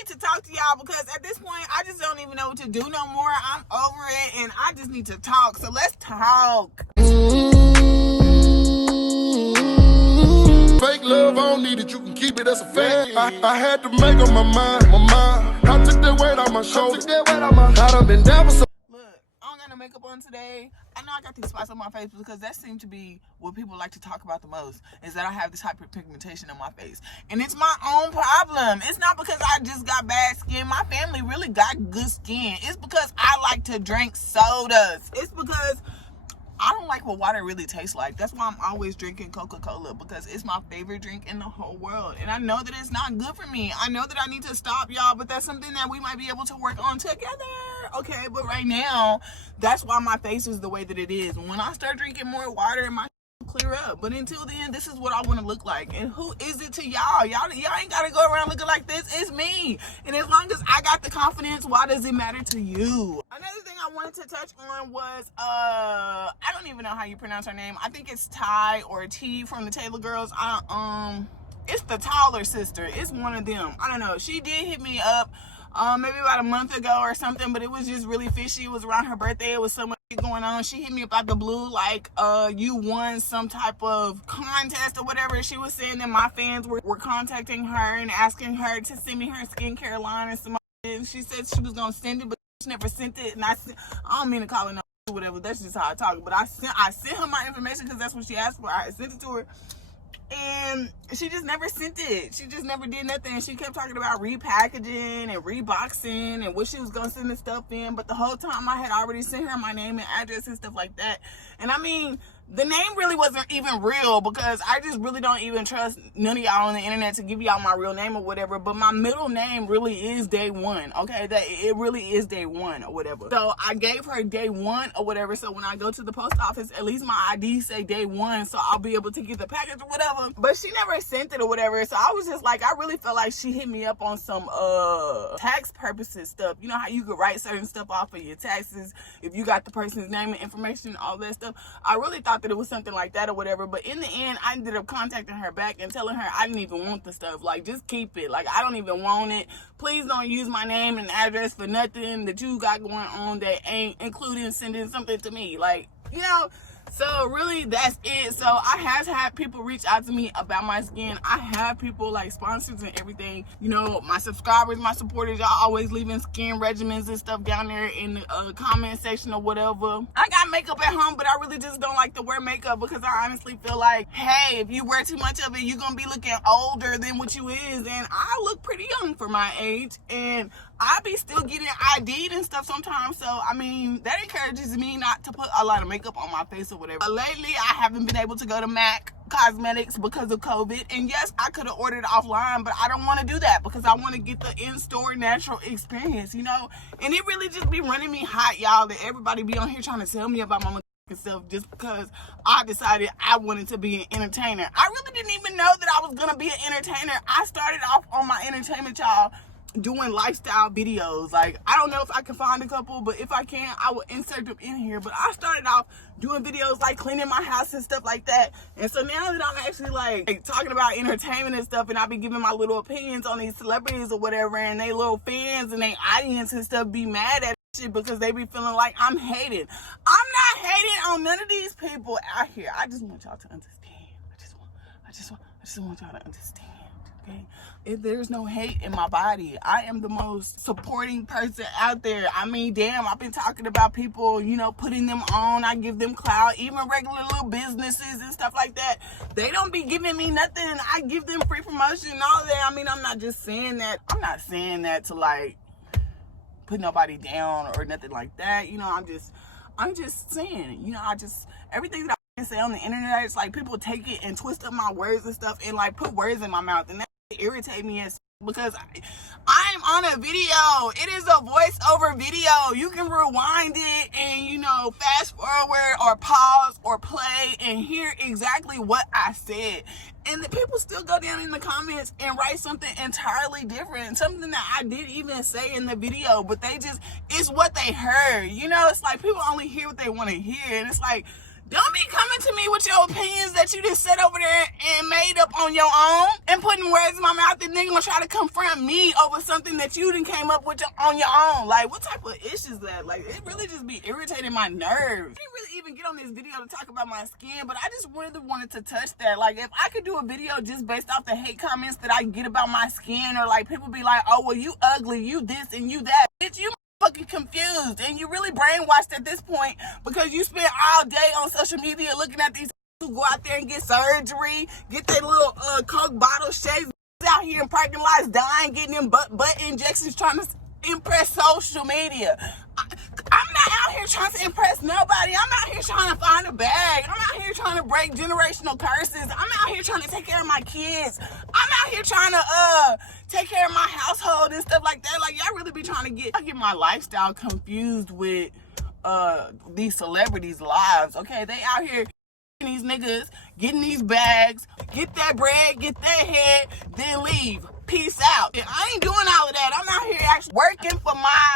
need to talk to y'all because at this point, I just don't even know what to do no more. I'm over it and I just need to talk. So let's talk. Fake love, I don't need it, you can keep it, that's a fact. I had to make up my mind. I took that weight on my shoulders. I done been down for so. Look, I don't got no makeup on today. I know I got these spots on my face because that seems to be what people like to talk about the most, is that I have this hyperpigmentation on my face. And it's my own problem. It's not because I just got bad skin. My family really got good skin. It's because I like to drink sodas. It's because I don't like what water really tastes like. That's why I'm always drinking Coca-Cola, because it's my favorite drink in the whole world. And I know that it's not good for me. I know that I need to stop, y'all, but that's something that we might be able to work on together. Okay, but right now, that's why my face is the way that it is. When I start drinking more water, my clear up. But until then, this is what I want to look like. And who is it to y'all? Y'all ain't got to go around looking like this. It's me. And as long as I got the confidence, why does it matter to you? Another thing I wanted to touch on was, I don't even know how you pronounce her name. I think it's Ty or T from the Taylor Girls. It's the taller sister. It's one of them. I don't know. She did hit me up maybe about a month ago or something, but it was just really fishy. It was around her birthday. It was so much going on. She hit me up out the blue like you won some type of contest or whatever. She was saying that my fans were contacting her and asking her to send me her skincare line and some, and she said she was gonna send it, but she never sent it. And I don't mean to call her no whatever, that's just how I talk, but I sent her my information because that's what she asked for. I sent it to her and she just never sent it. She just never did nothing. She kept talking about repackaging and reboxing and what she was gonna send the stuff in, but the whole time I had already sent her my name and address and stuff like that. And I mean, the name really wasn't even real, because I just really don't even trust none of y'all on the internet to give y'all my real name or whatever. But my middle name really is Day One, okay? That it really is Day One or whatever. So I gave her Day One or whatever. So when I go to the post office, at least my ID say Day One, so I'll be able to get the package or whatever. But she never sent it or whatever. So I was just like, I really felt like she hit me up on some tax purposes stuff. You know how you could write certain stuff off of your taxes if you got the person's name and information, all that stuff. I really thought that it was something like that or whatever, but in the end I ended up contacting her back and telling her I didn't even want the stuff. Like, just keep it. Like, I don't even want it. Please don't use my name and address for nothing that you got going on that ain't including sending something to me. Like, you know. So really, that's it. So I have had people reach out to me about my skin. I have people like sponsors and everything. You know, my subscribers, my supporters, y'all always leaving skin regimens and stuff down there in the comment section or whatever. I got makeup at home, but I really just don't like to wear makeup because I honestly feel like, hey, if you wear too much of it, you're gonna be looking older than what you is. And I look pretty young for my age, and I be still getting ID'd and stuff sometimes. So I mean, that encourages me not to put a lot of makeup on my face or whatever. But lately, I haven't been able to go to MAC Cosmetics because of COVID. And yes, I could have ordered offline, but I don't want to do that because I want to get the in-store natural experience, you know? And it really just be running me hot, y'all, that everybody be on here trying to tell me about my self just because I decided I wanted to be an entertainer. I really didn't even know that I was going to be an entertainer. I started off on my entertainment, y'all, doing lifestyle videos. Like, I don't know if I can find a couple, but if I can, I will insert them in here. But I started off doing videos like cleaning my house and stuff like that. And so now that I'm actually like talking about entertainment and stuff, and I be giving my little opinions on these celebrities or whatever, and they little fans and they audience and stuff be mad at shit because they be feeling like I'm hating. I'm not hating on none of these people out here. I just want y'all to understand. I just want y'all to understand. Okay, if there's no hate in my body, I am the most supporting person out there. I mean, damn, I've been talking about people, you know, putting them on. I give them clout, even regular little businesses and stuff like that. They don't be giving me nothing. I give them free promotion and all that. I mean, I'm not just saying that. I'm not saying that to like put nobody down or nothing like that. You know, I'm just saying, you know, everything that I say on the internet, it's like people take it and twist up my words and stuff and like put words in my mouth, and that irritate me because I'm on a video. It is a voiceover video. You can rewind it and, you know, fast forward or pause or play and hear exactly what I said. And the people still go down in the comments and write something entirely different, something that I didn't even say in the video, but it's what they heard. You know, it's like people only hear what they want to hear, and it's like, don't be coming to me with your opinions that you just sat over there and made up on your own and putting words in my mouth, and then gonna try to confront me over something that you done came up with on your own. Like, what type of issue is that? Like, it really just be irritating my nerves. I didn't really even get on this video to talk about my skin, but I just really wanted to touch that. Like, if I could do a video just based off the hate comments that I get about my skin, or like people be like, oh, well, you ugly, you this and you that. Bitch, you fucking confused, and you really brainwashed at this point because you spend all day on social media looking at these who go out there and get surgery, get their little Coke bottle shapes out here in parking lots, dying, getting them butt injections, trying to impress social media. I'm not out here trying to impress nobody. I'm out here trying to find a bag. I'm out here trying to break generational curses. I'm out here trying to take care of my kids. I'm out here trying to take care of my household and stuff like that. Like, y'all really be trying to get my lifestyle confused with these celebrities' lives. Okay, they out here these niggas, getting these bags, get that bread, get that head, then leave. Peace out. And I ain't doing all of that. I'm out here actually working for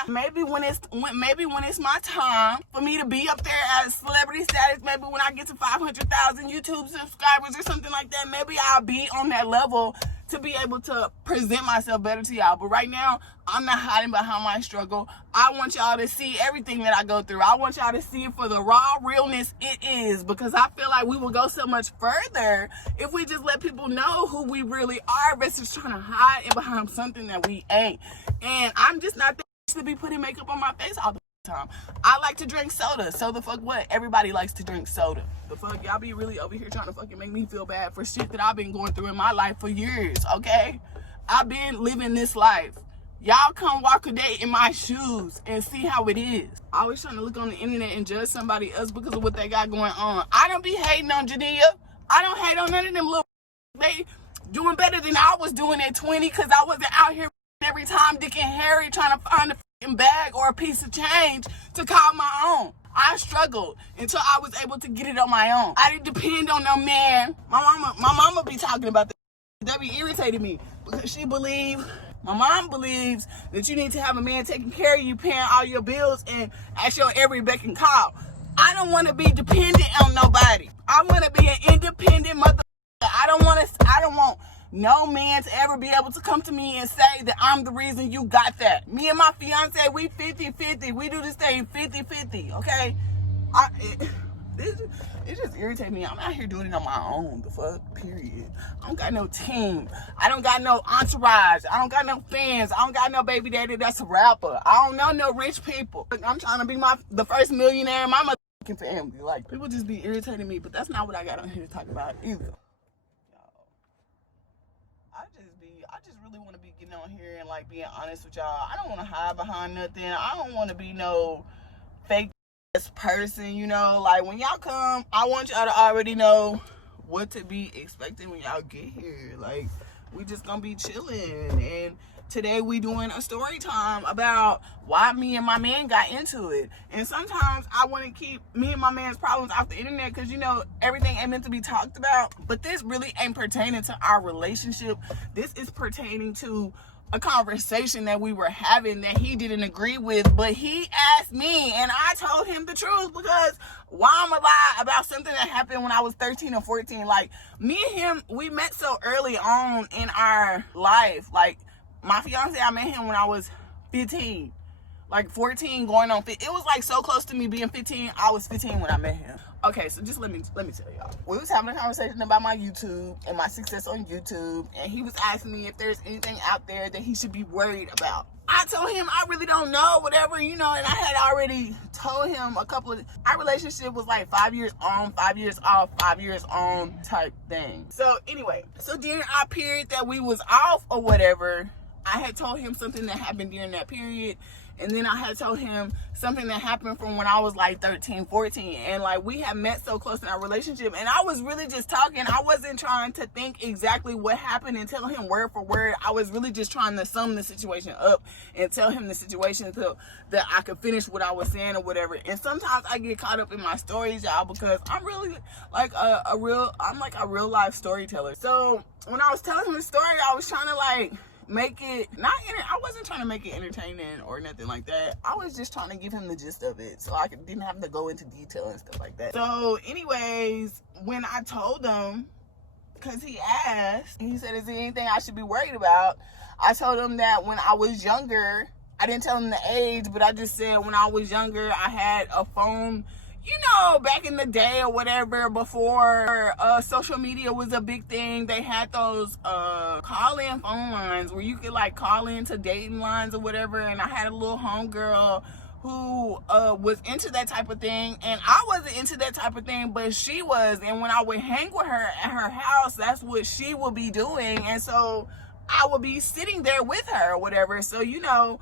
maybe when it's my time for me to be up there as celebrity status. Maybe when I get to 500,000 YouTube subscribers or something like that, maybe I'll be on that level to be able to present myself better to y'all. But right now, I'm not hiding behind my struggle. I want y'all to see everything that I go through. I want y'all to see it for the raw realness it is, because I feel like we will go so much further if we just let people know who we really are versus trying to hide behind something that we ain't. And I'm just not the to be putting makeup on my face all the time. I like to drink soda. So the fuck what? Everybody likes to drink soda. The fuck? Y'all be really over here trying to fucking make me feel bad for shit that I've been going through in my life for years, okay? I've been living this life. Y'all come walk a day in my shoes and see how it is. Always trying to look on the internet and judge somebody else because of what they got going on. I don't be hating on Jania. I don't hate on none of them little they doing better than I was doing at 20 because I wasn't out here every time Dick and Harry trying to find a fucking bag or a piece of change to call my own. I struggled until I was able to get it on my own. I didn't depend on no man. My mama be talking about that. That be irritating me because my mom believes that you need to have a man taking care of you, paying all your bills, and at your every beck and call. I don't want to be dependent on nobody. I want to be an independent mother. I don't want no man to ever be able to come to me and say that I'm the reason you got that. Me and my fiance, we 50-50. We do this thing 50-50, okay? It just irritates me. I'm out here doing it on my own, the fuck, period. I don't got no team. I don't got no entourage. I don't got no fans. I don't got no baby daddy that's a rapper. I don't know no rich people. I'm trying to be the first millionaire in my motherfucking family. Like, people just be irritating me, but that's not what I got on here to talk about either. I just really want to be getting on here and like being honest with y'all. I don't want to hide behind nothing. I don't want to be no fake person, you know. Like, when y'all come, I want y'all to already know what to be expecting when y'all get here. Like, we just gonna be chilling, and today we doing a story time about why me and my man got into it. And sometimes I want to keep me and my man's problems off the internet because, you know, everything ain't meant to be talked about. But this really ain't pertaining to our relationship. This is pertaining to a conversation that we were having that he didn't agree with, but he asked me and I told him the truth, because why I'm a lie about something that happened when I was 13 or 14. Like, me and him, we met so early on in our life. Like, my fiance, I met him when I was 15, like 14 going on 15. It was like so close to me being 15. I was 15 when I met him. Okay, so just let me tell y'all. We was having a conversation about my YouTube and my success on YouTube, and he was asking me if there's anything out there that he should be worried about. I told him I really don't know, whatever, you know, and I had already told him our relationship was like 5 years on, 5 years off, 5 years on type thing. So anyway, so during our period that we was off or whatever, I had told him something that happened during that period. And then I had told him something that happened from when I was like 13, 14. And like, we had met so close in our relationship. And I was really just talking. I wasn't trying to think exactly what happened and tell him word for word. I was really just trying to sum the situation up and tell him the situation so that I could finish what I was saying or whatever. And sometimes I get caught up in my stories, y'all, because I'm really like a real life storyteller. So when I was telling him the story, I was trying to like make it I wasn't trying to make it entertaining or nothing like that. I was just trying to give him the gist of it so I didn't have to go into detail and stuff like that. So anyways, when I told him, because he asked, he said, is there anything I should be worried about? I told him that when I was younger, I didn't tell him the age, but I just said when I was younger, I had a phone, you know, back in the day or whatever, before social media was a big thing. They had those call-in phone lines where you could like call into dating lines or whatever. And I had a little homegirl who was into that type of thing, and I wasn't into that type of thing, but she was. And when I would hang with her at her house, that's what she would be doing. And so I would be sitting there with her or whatever. So, you know,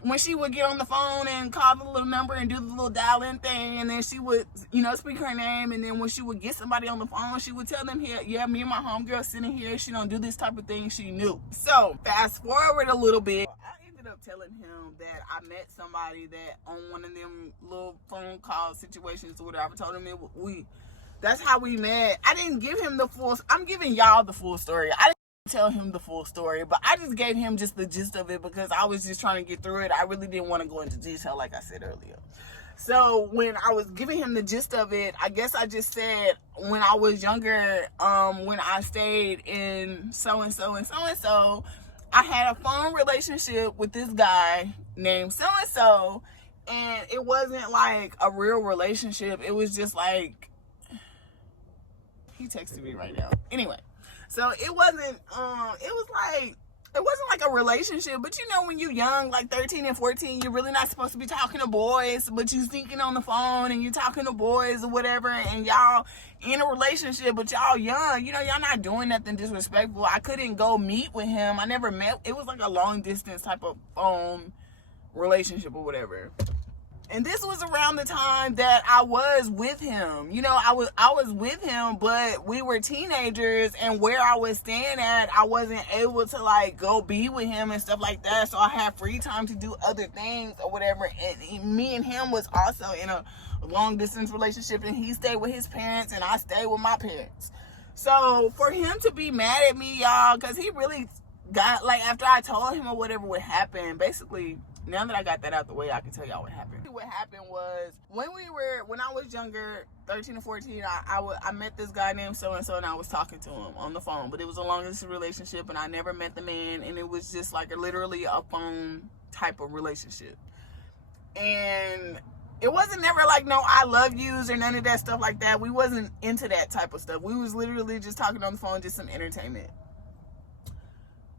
when she would get on the phone and call the little number and do the little dial-in thing, and then she would, you know, speak her name, and then when she would get somebody on the phone, she would tell them, here, yeah, me and my homegirl sitting here, she don't do this type of thing. She knew. So fast forward a little bit, I ended up telling him that I met somebody that on one of them little phone call situations or whatever. I told him that's how we met. I didn't give him the full, I'm giving y'all the full story. I didn't tell him the full story, but I just gave him just the gist of it because I was just trying to get through it. I really didn't want to go into detail like I said earlier. So when I was giving him the gist of it, I guess I just said when I was younger, when I stayed in so-and-so and so-and-so, I had a phone relationship with this guy named so-and-so, and it wasn't like a real relationship. It was just like, he texted me right now. Anyway. So it wasn't like a relationship, but you know, when you're young, like 13 and 14, you're really not supposed to be talking to boys, but you sneaking on the phone and you're talking to boys or whatever, and y'all in a relationship, but y'all young, you know, y'all not doing nothing disrespectful. I couldn't go meet with him. I never met, it was like a long distance type of phone relationship or whatever. And this was around the time that I was with him. You know, I was with him, but we were teenagers, and where I was staying at, I wasn't able to like go be with him and stuff like that. So I had free time to do other things or whatever. And me and him was also in a long distance relationship, and he stayed with his parents and I stayed with my parents. So for him to be mad at me, y'all, because he really got, like, after I told him or whatever would happen, basically, now that I got that out the way, I can tell y'all what happened. What happened was, when I was younger, 13 or 14, I met this guy named so-and-so, and I was talking to him on the phone, but it was a long distance relationship, and I never met the man, and it was just like literally a phone type of relationship. And it wasn't never like no I love yous or none of that stuff like that. We wasn't into that type of stuff. We was literally just talking on the phone, just some entertainment.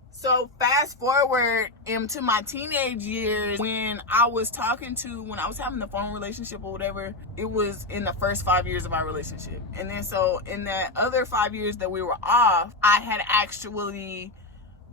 So fast forward into my teenage years, when I was having the phone relationship or whatever, it was in the first 5 years of our relationship. And then so in that other 5 years that we were off, I had actually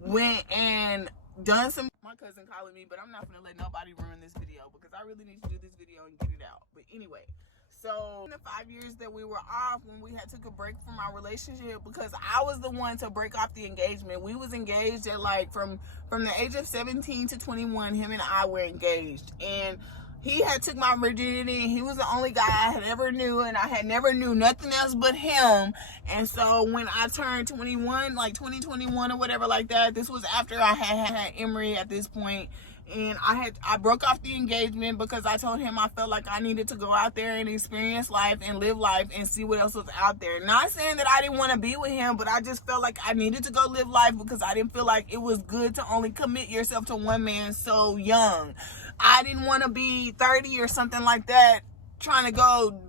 went and done some, my cousin calling me, but I'm not gonna let nobody ruin this video because I really need to do this video and get it out. But anyway, so in the 5 years that we were off, when we had took a break from our relationship, because I was the one to break off the engagement. We was engaged at like from the age of 17 to 21, him and I were engaged. And he had took my virginity. He was the only guy I had ever knew, and I had never knew nothing else but him. And so when I turned 21, like 2021 or whatever like that, this was after I had Emery at this point. And I broke off the engagement because I told him I felt like I needed to go out there and experience life and live life and see what else was out there. Not saying that I didn't want to be with him, but I just felt like I needed to go live life because I didn't feel like it was good to only commit yourself to one man so young. I didn't want to be 30 or something like that trying to go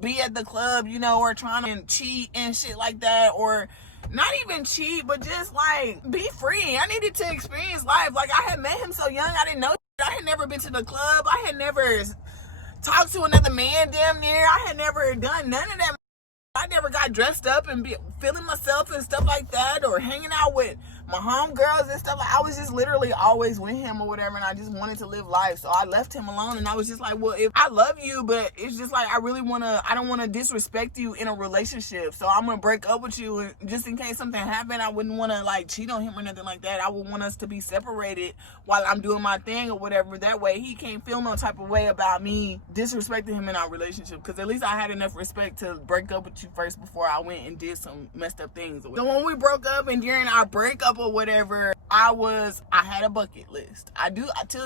be at the club, you know, or trying to cheat and shit like that, or not even cheat, but just like be free. I needed to experience life. Like, I had met him so young, I didn't know. I had never been to the club. I had never talked to another man damn near. I had never done none of that. I never got dressed up and be feeling myself and stuff like that, or hanging out with my homegirls and stuff. Like, I was just literally always with him or whatever, and I just wanted to live life. So I left him alone, and I was just like, well, if I love you, but it's just like I don't want to disrespect you in a relationship. So I'm gonna break up with you, and just in case something happened, I wouldn't want to like cheat on him or nothing like that. I would want us to be separated while I'm doing my thing or whatever. That way he can't feel no type of way about me disrespecting him in our relationship, because at least I had enough respect to break up with you first before I went and did some messed up things. So when we broke up, and during our breakup or whatever, I had a bucket list. I do, to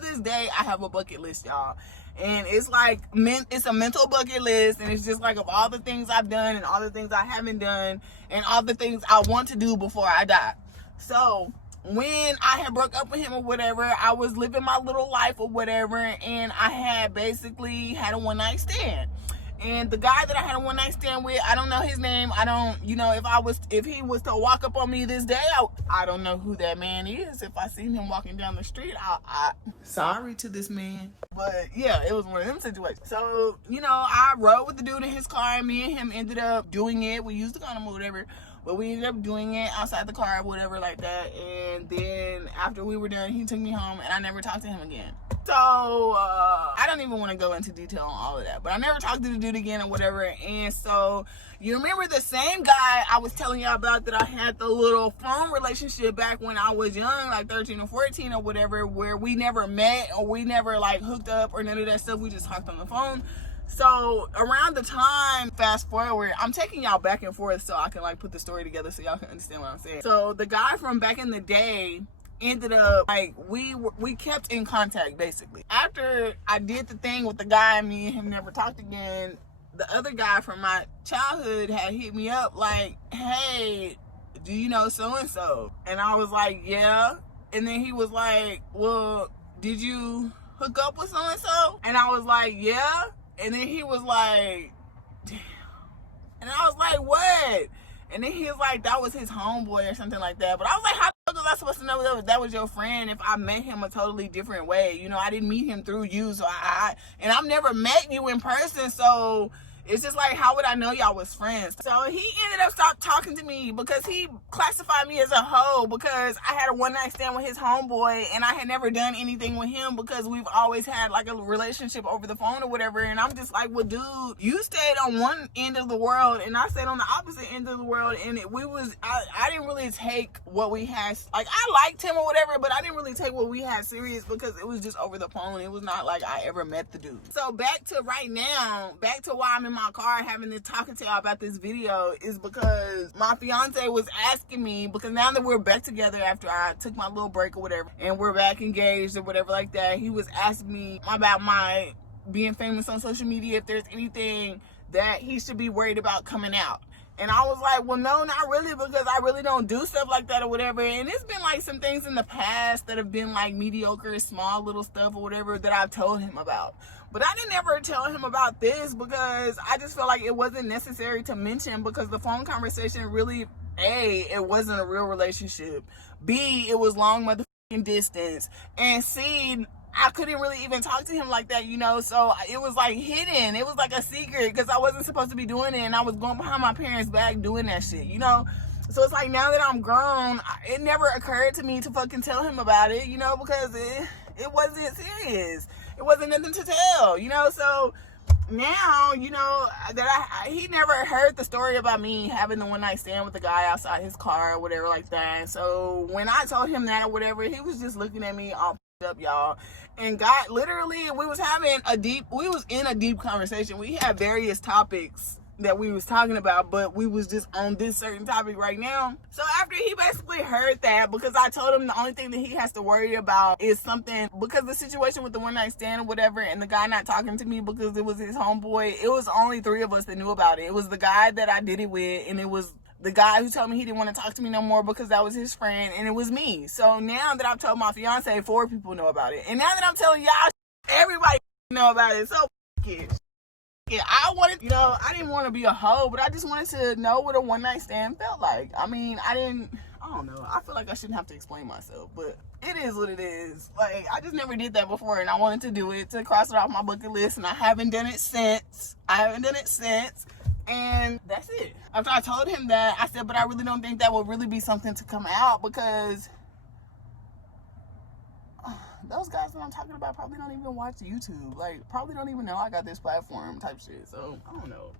this day, I have a bucket list, y'all. And it's like, it's a mental bucket list, and it's just like of all the things I've done and all the things I haven't done and all the things I want to do before I die. So when I had broke up with him or whatever, I was living my little life or whatever, and I had basically had a one-night stand. And the guy that I had a one-night stand with, I don't know his name. I don't, if he was to walk up on me this day, I don't know who that man is. If I seen him walking down the street, sorry to this man. But yeah, it was one of them situations. So, I rode with the dude in his car, and me and him ended up doing it. We used the condom or whatever, but we ended up doing it outside the car or whatever like that. And then after we were done, he took me home, and I never talked to him again. So, I don't even want to go into detail on all of that, but I never talked to the dude again or whatever. And so, you remember the same guy I was telling y'all about that I had the little phone relationship back when I was young, like 13 or 14 or whatever, where we never met or we never like hooked up or none of that stuff. We just talked on the phone. So around the time, fast forward, I'm taking y'all back and forth so I can like put the story together so y'all can understand what I'm saying. So the guy from back in the day ended up, like, we kept in contact basically. After I did the thing with the guy, me and him never talked again, the other guy from my childhood had hit me up like, hey, do you know so-and-so? And I was like, yeah. And then he was like, well, did you hook up with so-and-so? And I was like, yeah. And then he was like, damn. And I was like, what? And then he was like, that was his homeboy or something like that. But I was like, how the fuck was I supposed to know that was your friend if I met him a totally different way? I didn't meet him through you. So and I've never met you in person. So it's just like, how would I know y'all was friends? So he ended up stopped talking to me because he classified me as a hoe because I had a one-night stand with his homeboy and I had never done anything with him because we've always had like a relationship over the phone or whatever. And I'm just like, well, dude, you stayed on one end of the world and I stayed on the opposite end of the world. And I didn't really take what we had, like, I liked him or whatever, but I didn't really take what we had serious because it was just over the phone. It was not like I ever met the dude. So back to right now, back to why I'm in my car having this talking to y'all about this video is because my fiance was asking me, because now that we're back together after I took my little break or whatever and we're back engaged or whatever like that, he was asking me about my being famous on social media, if there's anything that he should be worried about coming out. And I was like, well, no, not really, because I really don't do stuff like that or whatever. And it's been like some things in the past that have been like mediocre, small little stuff or whatever that I've told him about. But I didn't ever tell him about this because I just felt like it wasn't necessary to mention, because the phone conversation really, A, it wasn't a real relationship. B, it was long motherfucking distance. And C, I couldn't really even talk to him like that, so it was like hidden. It was like a secret because I wasn't supposed to be doing it, and I was going behind my parents' back doing that shit, So it's like, now that I'm grown, it never occurred to me to fucking tell him about it, because it wasn't serious. It wasn't nothing to tell, so now, that he never heard the story about me having the one night stand with the guy outside his car or whatever like that. So when I told him that or whatever, he was just looking at me all up, y'all. And God, literally, we was in a deep conversation. We had various topics that we was talking about, but we was just on this certain topic right now. So after he basically heard that, because I told him the only thing that he has to worry about is something, because the situation with the one night stand or whatever, and the guy not talking to me because it was his homeboy, it was only 3 of us that knew about it. It was the guy that I did it with, and it was the guy who told me he didn't want to talk to me no more because that was his friend, and it was me. So now that I've told my fiance, 4 people know about it. And now that I'm telling y'all, everybody know about it. So it. Yeah, I wanted, I didn't want to be a hoe, but I just wanted to know what a one night stand felt like. I mean, I don't know. I feel like I shouldn't have to explain myself, but it is what it is. Like, I just never did that before, and I wanted to do it, to cross it off my bucket list, and I haven't done it since. And that's it. After I told him that, I said, but I really don't think that would really be something to come out, because those guys that I'm talking about probably don't even watch YouTube. Like, probably don't even know I got this platform type shit. So, I don't know.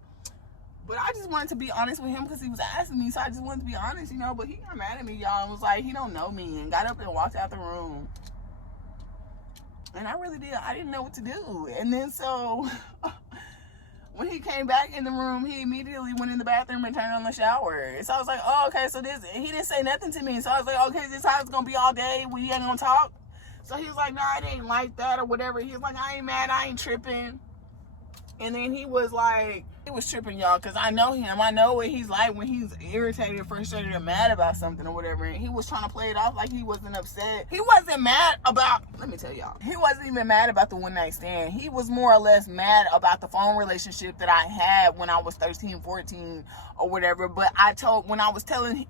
But I just wanted to be honest with him because he was asking me. So, I just wanted to be honest, But he got mad at me, y'all, and was like, he don't know me. And got up and walked out the room. And I really did. I didn't know what to do. And then so, when he came back in the room, he immediately went in the bathroom and turned on the shower. So I was like, oh, okay, so this, he didn't say nothing to me. So I was like, okay, this how it's gonna be all day, we ain't gonna talk? So he was like, no, it ain't like that or whatever. He was like, I ain't mad, I ain't tripping. And then he was like, he was tripping, y'all, because I know him. I know what he's like when he's irritated, frustrated, or mad about something or whatever. And he was trying to play it off like he wasn't upset. He wasn't mad about, let me tell y'all, he wasn't even mad about the one night stand. He was more or less mad about the phone relationship that I had when I was 13, 14 or whatever. But I told, when I was telling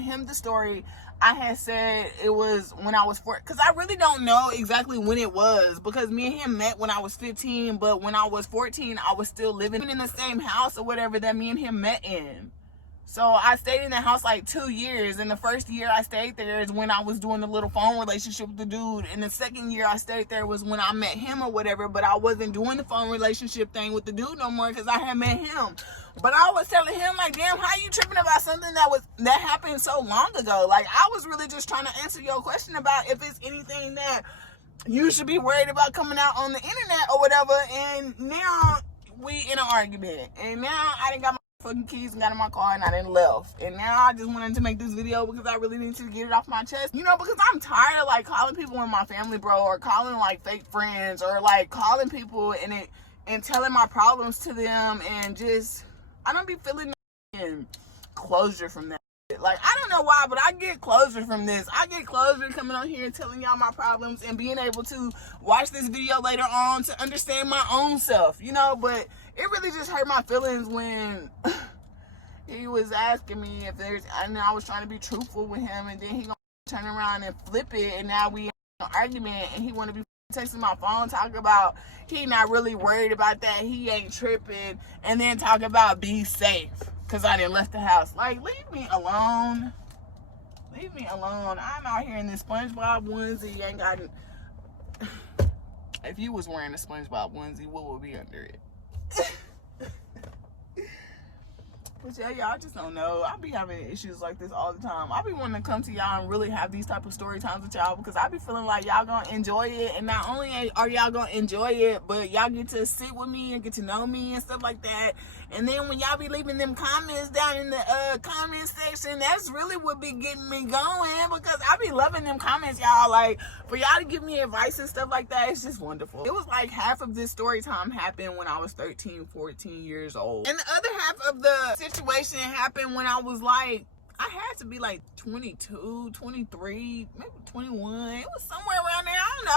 him the story, I had said it was when I was 4, because I really don't know exactly when it was, because me and him met when I was 15, but when I was 14, I was still living in the same house or whatever that me and him met in. So I stayed in the house like 2 years, and the first year I stayed there is when I was doing the little phone relationship with the dude, and the second year I stayed there was when I met him or whatever, but I wasn't doing the phone relationship thing with the dude no more because I had met him. But I was telling him, like, damn, how you tripping about something that happened so long ago? Like, I was really just trying to answer your question about if it's anything that you should be worried about coming out on the internet or whatever, and now we in an argument, and now I done got my fucking keys and got in my car and I done left, and now I just wanted to make this video because I really need to get it off my chest, you know, because I'm tired of like calling people in my family, bro, or calling like fake friends, or like calling people and telling my problems to them, and just I don't be feeling closure from that. Like, I don't know why, but I get closure from this. I get closure coming on here and telling y'all my problems and being able to watch this video later on to understand my own self, you know. But it really just hurt my feelings when he was asking me if there's, and I was trying to be truthful with him, and then he gonna turn around and flip it, and now we in an argument, and he want to be texting my phone, talk about he not really worried about that, he ain't tripping, and then talk about be safe because I done left the house. Like, leave me alone. Leave me alone. I'm out here in this SpongeBob onesie. Ain't got. If you was wearing a SpongeBob onesie, what would be under it? But yeah, y'all just don't know. I be having issues like this all the time. I be wanting to come to y'all and really have these type of story times with y'all, because I be feeling like y'all gonna enjoy it, and not only are y'all gonna enjoy it, but y'all get to sit with me and get to know me and stuff like that. And then when y'all be leaving them comments down in the comment section, that's really what be getting me going, because I be loving them comments, y'all. Like, for y'all to give me advice and stuff like that, it's just wonderful. It was like half of this story time happened when I was 13, 14 years old, and the other half of the situation happened when I was like, I had to be like 22, 23, maybe 21. It was somewhere around there. I don't know.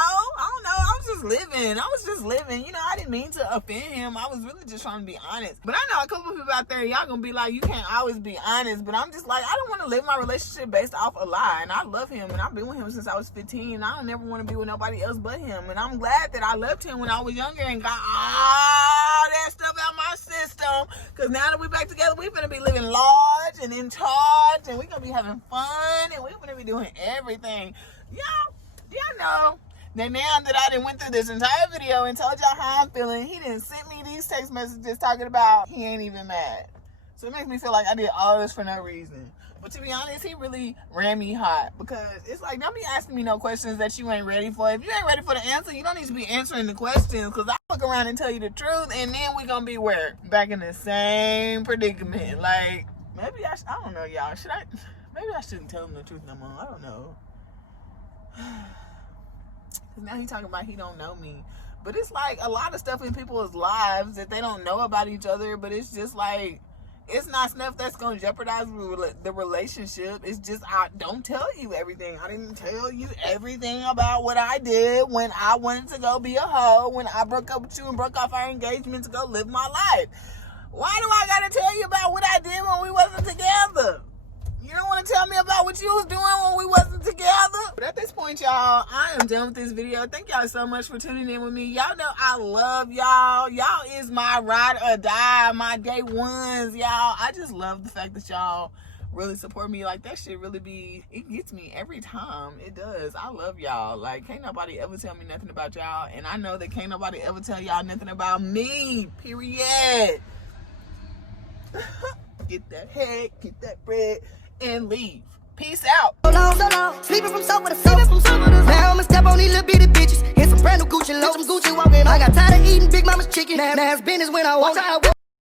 I was just living. You know, I didn't mean to offend him. I was really just trying to be honest. But I know a couple people out there, y'all gonna be like, you can't always be honest. But I'm just like, I don't want to live my relationship based off a lie. And I love him, and I've been with him since I was 15. And I don't never want to be with nobody else but him. And I'm glad that I left him when I was younger and got all that stuff out my system. Because now that we're back together, we're gonna be living large and in charge, and we're gonna be having fun, and we're gonna be doing everything. Y'all know that now that I done went through this entire video and told y'all how I'm feeling, he didn't send me these text messages talking about he ain't even mad. So it makes me feel like I did all this for no reason. But to be honest, he really ran me hot, because it's like, don't be asking me no questions that you ain't ready for. If you ain't ready for the answer, you don't need to be answering the questions, because I look around and tell you the truth, and then we gonna be where? Back in the same predicament. Like, maybe I don't know, y'all. Maybe I shouldn't tell him the truth no more. I don't know. Because now he talking about he don't know me. But it's like a lot of stuff in people's lives that they don't know about each other, but it's just like, it's not stuff that's going to jeopardize the relationship. It's just, I don't tell you everything. I didn't tell you everything about what I did when I wanted to go be a hoe, when I broke up with you and broke off our engagement to go live my life. Why do I got to tell you about what I did when we wasn't together? You don't want to tell me about what you was doing when we wasn't together? But at this point, y'all, I am done with this video. Thank y'all so much for tuning in with me. Y'all know I love y'all. Y'all is my ride or die, my day ones, y'all. I just love the fact that y'all really support me. Like, that shit really it gets me every time. It does. I love y'all. Like, can't nobody ever tell me nothing about y'all. And I know that can't nobody ever tell y'all nothing about me. Period. Get that head, get that bread, and leave. Peace out. So long, sleeping from sofa to sofa. Now I'ma step on these little bitty bitches. brand new Gucci low, some Gucci walking. I got tired of eating Big Mama's chicken. Now it's business when I walk.